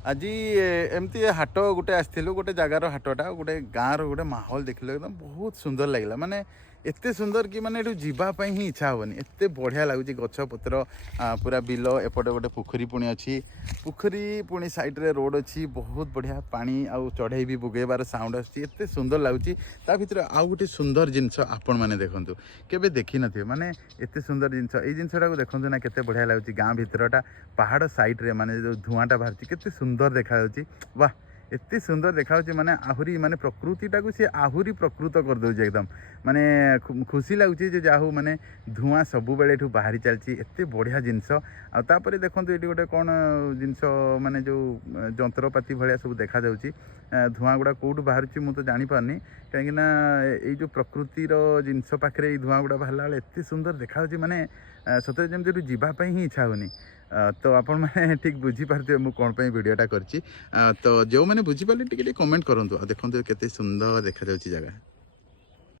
आज एमती हाट गोटे आसलु गोटे जगार हाटटा गोटे गाँव रोटे माहौल देखल एकदम बहुत सुंदर लगला माने एते सुंदर कि माने एठू जीवाई ही इच्छा हेनी एत बढ़िया लगुच गछपत्र पूरा बिल एपटे गोटे पोखरी पुणी अच्छी पोखरी पुणी सैड्रे रोड अच्छी बहुत बढ़िया पानी आउ चढ़ई भी बुगेबार साउंड आते सुंदर लगुच ता भर आउ गोटे सुंदर जिनस आपण मैंने देखूँ केवे देखी नथिबे माने एते सुंदर जिनस ये जिनसटा को देखूँ ना केते बढ़िया लगुच गाँ भितरटा पहाड़ साइड्रे माने जो धुआंटा बाहर केते सुंदर देखा वाह एते सुंदर देखा माने आहुरी माने प्रकृतिटा को सी आहुरी प्रकृत कर दौर एकदम माने खुशी लगुच जाहू माने धुआं सबु बेले एठू बाहरी चलती एते बढ़िया जिनस आपर देखो ये गोटे कौन जिनस माने जो जंत्रपाति भाया सब देखा धुआं गुड़ा कौटू बाहर मुझे तो जापारनी कहीं ये जो प्रकृतिर जिनस पाखे धुआं गुड़ा बाहर बेले एत सुंदर देखा माने सतरे जमी जीवाई ही इच्छा होनी तो आपण मैंने ठीक बुझीपारे मुझे कौन पर भिडटा कर तो जो मैंने बुझीपारे टे कमेंट करूँ देखो केते सुंदर देखा जगह।